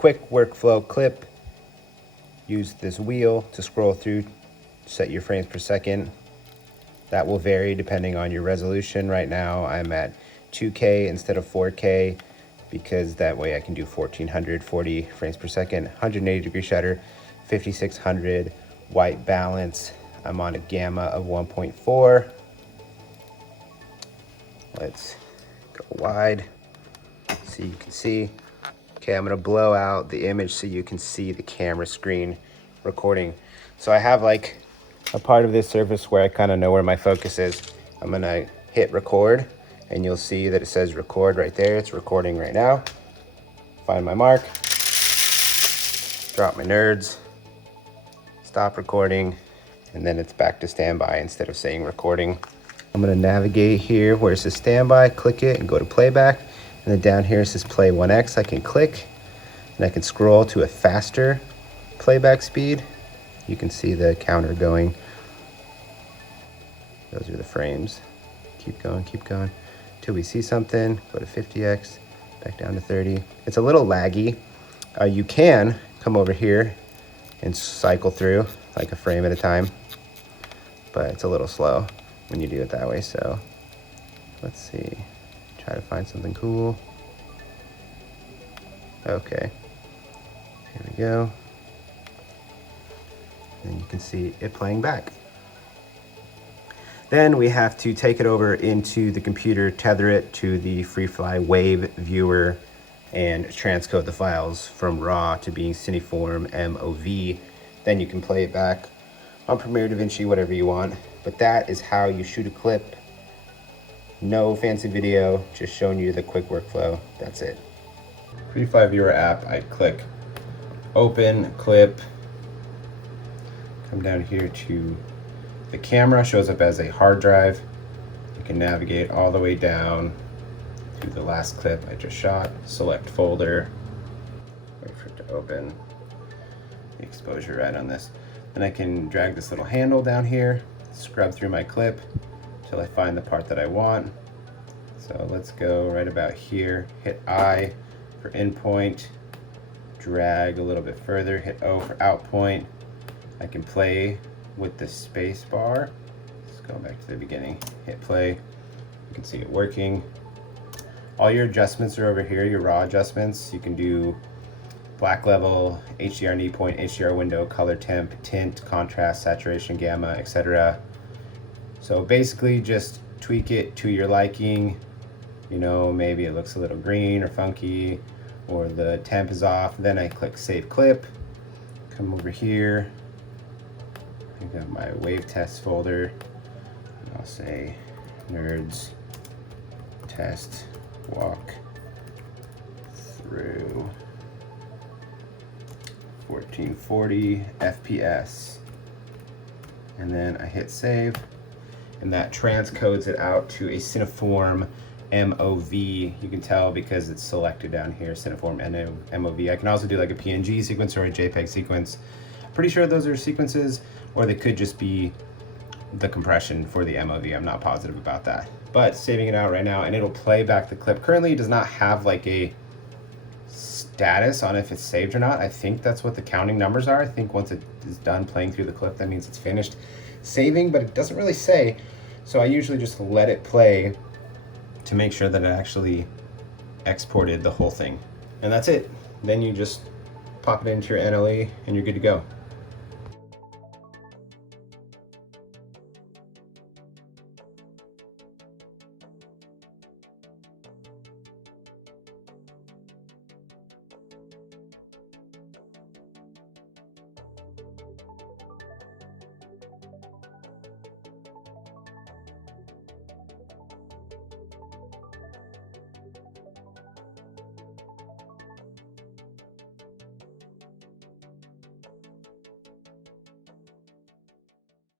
quick workflow clip. Use this wheel to scroll through, set your frames per second. That will vary depending on your resolution. Right now I'm at 2K instead of 4K because that way I can do 1440 frames per second, 180 degree shutter, 5600 white balance. I'm on a gamma of 1.4. Let's go wide so you can see. Okay, I'm gonna blow out the image so you can see the camera screen recording. So I have like a part of this surface where I kind of know where my focus is. I'm gonna hit record and you'll see that it says record right there. It's recording right now. Find my mark, drop my nerds, stop recording, and then it's back to standby instead of saying recording. I'm gonna navigate here where it says standby, click it and go to playback. And then down here it says play 1x. I can click and I can scroll to a faster playback speed. You can see the counter going. Those are the frames. Keep going till we see something. Go to 50x, back down to 30. It's a little laggy. You can come over here and cycle through like a frame at a time, but it's a little slow when you do it that way. So let's see, try to find something cool. Okay, here we go. And you can see it playing back. Then we have to take it over into the computer, tether it to the FREEFLY WAVE viewer, and transcode the files from RAW to being cineform MOV. Then you can play it back on Premiere, DaVinci, whatever you want. But that is how you shoot a clip. No fancy video, just showing you the quick workflow. That's it. FREEFLY Viewer app, I click open clip, come down here to the camera, shows up as a hard drive. You can navigate all the way down to the last clip I just shot, select folder, wait for it to open, the exposure right on this. Then I can drag this little handle down here, scrub through my clip until I find the part that I want. So let's go right about here, hit I for in point, drag a little bit further, hit O for out point. I can play with the space bar. Let's go back to the beginning, hit play. You can see it working. All your adjustments are over here, your raw adjustments. You can do black level, HDR knee point, HDR window, color temp, tint, contrast, saturation, gamma, etc. So basically just tweak it to your liking. You know, maybe it looks a little green or funky, or the temp is off. Then I click save clip, come over here. I got my wave test folder, and I'll say nerds test walk through 1440 FPS, and then I hit save, and that transcodes it out to a cineform MOV. You can tell because it's selected down here, cineform MOV. I can also do like a PNG sequence or a JPEG sequence. Pretty sure those are sequences, or they could just be the compression for the MOV. I'm not positive about that, but saving it out right now, and it'll play back the clip. Currently it does not have like a status on if it's saved or not. I think that's what the counting numbers are. I think once it is done playing through the clip, that means it's finished saving, but it doesn't really say. So I usually just let it play to make sure that it actually exported the whole thing. And that's it. Then you just pop it into your NLE and you're good to go.